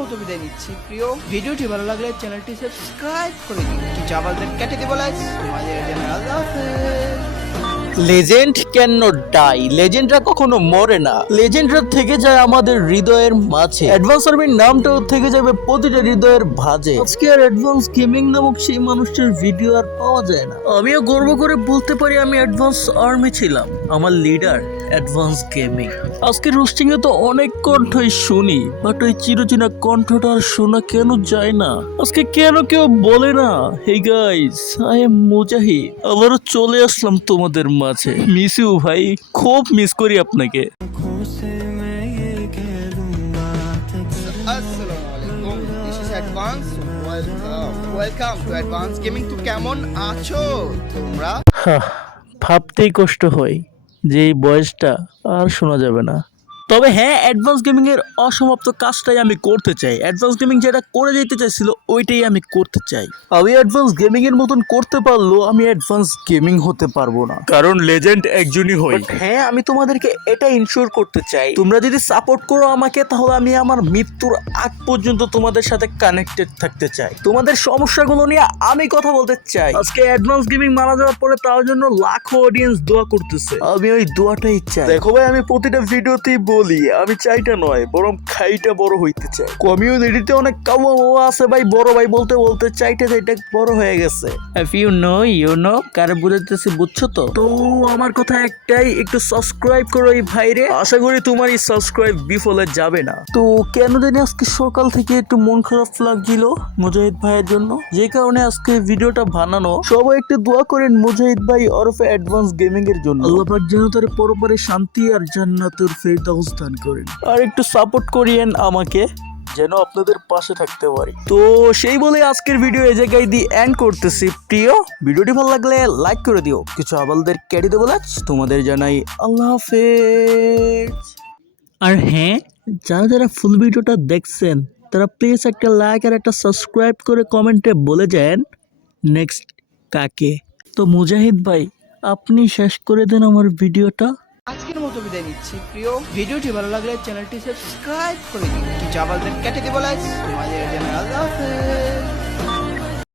মতো বিদায় নিচ্ছি প্রিয়। ভিডিওটি ভালো লাগলে চ্যানেলটি সাবস্ক্রাইব করে দিন। চাবালদের কেটে দিব লাইক। তোমাদের জন্য আল্লাহ হাফেজ। লেজেন্ড ক্যান নট ডাই, লেজেন্ডরা কখনো মরে না, লেজেন্ডরা থেকে যায় আমাদের হৃদয়ের মাঝে। অ্যাডভান্স আর্মির নামটাও থেকে যাবে প্রতিটা হৃদয়ের ভাঁজে। আজকে আর অ্যাডভান্স গেমিং নামক সেই মানুষটার ভিডিও আর পাওয়া যায় না। আমিও গর্ব করে বলতে পারি আমি অ্যাডভান্স আর্মি ছিলাম, আমার লিডার অ্যাডভান্স গেমিং। আজকে রোস্টিং এ তো অনেক কণ্ঠই শুনি, বাট ওই চিরচেনা কণ্ঠটা আর শোনা কেন যায় না? আজকে কেন কেউ বলে না হে গাইস আই এম মুজাহিদ, আবারও চলে আসলাম তোমাদের মাঝে। মিস ইউ ভাই, খুব মিস করি আপনাকে। আসসালামু আলাইকুম, this is advance. Welcome to advance gaming. তো কেমন আছো তোমরা? ভাবতেই কষ্ট হয় যে এই বয়সটা আর শোনা যাবে না। তবে হ্যাঁ, অ্যাডভান্স গেমিং এর অসমাপ্ত কাজটাই আমি করতে চাই। অ্যাডভান্স গেমিং যেটা করে যেতে চাইছিল ওইটাই আমি করতে চাই। আমি অ্যাডভান্স গেমিং এর মতন করতে পারলেও আমি অ্যাডভান্স গেমিং হতে পারবো না, কারণ লেজেন্ড একজনই হই। হ্যাঁ, আমি তোমাদেরকে এটা ইনশিওর করতে চাই, তোমরা যদি সাপোর্ট করো আমাকে, তাহলে আমি আমার মৃত্যুর আগ পর্যন্ত তোমাদের সাথে কানেক্টেড থাকতে চাই। তোমাদের সমস্যাগুলো নিয়ে আমি কথা বলতে চাই। আজকে অ্যাডভান্স গেমিং মারা যাওয়ার পরে তার জন্য লাখো অডিয়েন্স দোয়া করতেছে, আমি ওই দোয়াটাই চাই। দেখো ভাই, আমি প্রতিটা ভিডিওতেই বলি আমি চাইটা নয় বরং খাইটা বড় হইতে চাই। কমিউনিটিতে অনেক কাওয়া আছে ভাই, বড় ভাই বলতে বলতে চাইটা বড় হয়ে গেছে। ইফ ইউ নো কারে বুঝাইতেছি, বুঝছো তো? তো আমার কথা একটাই, একটু সাবস্ক্রাইব করো এই ভাইরে। আশা করি তোমার এই সাবস্ক্রাইব বিফলে যাবে না। তো কেন জানি আজকে সকাল থেকে একটু মন খারাপ লাগছিল মুজাহিদ ভাইয়ের জন্য, যে কারণে আজকে ভিডিওটা বানানো। সবাই একটু দোয়া করেন মুজাহিদ ভাই ওরফে অ্যাডভান্স গেমিং এর জন্য। আল্লাহ পাক যেন তার পরপারে শান্তি আর জান্নাতুল ফেরদাউস দান করেন। আর একটু সাপোর্ট করিয়েন আমাকে, যেন আপনাদের পাশে থাকতে পারি। তো সেই বলে আজকের ভিডিও এই জায়গায় দিয়ে এন্ড করতেছি প্রিয়। ভিডিওটি ভালো লাগলে লাইক করে দিও, কিছু আবালদের কেটে দেবো লাইক। তোমাদের জানাই আল্লাহ হাফেজ। আর হ্যাঁ, যারা যারা ফুল ভিডিওটা দেখছেন তারা প্লিজ একটা লাইক আর একটা সাবস্ক্রাইব করে কমেন্টে বলে যান নেক্সট কাকে। তো মুজাহিদ ভাই, আপনি শেষ করে দেন আমার ভিডিওটা। আজকের মতো বিদায় নিচ্ছি প্রিয়। ভিডিওটি ভালো লাগলে চ্যানেলটি সাবস্ক্রাইব করে দিন। চাবালদের কেটে দিব লাইক। তোমাদের জন্য আল্লাহ হাফেজ।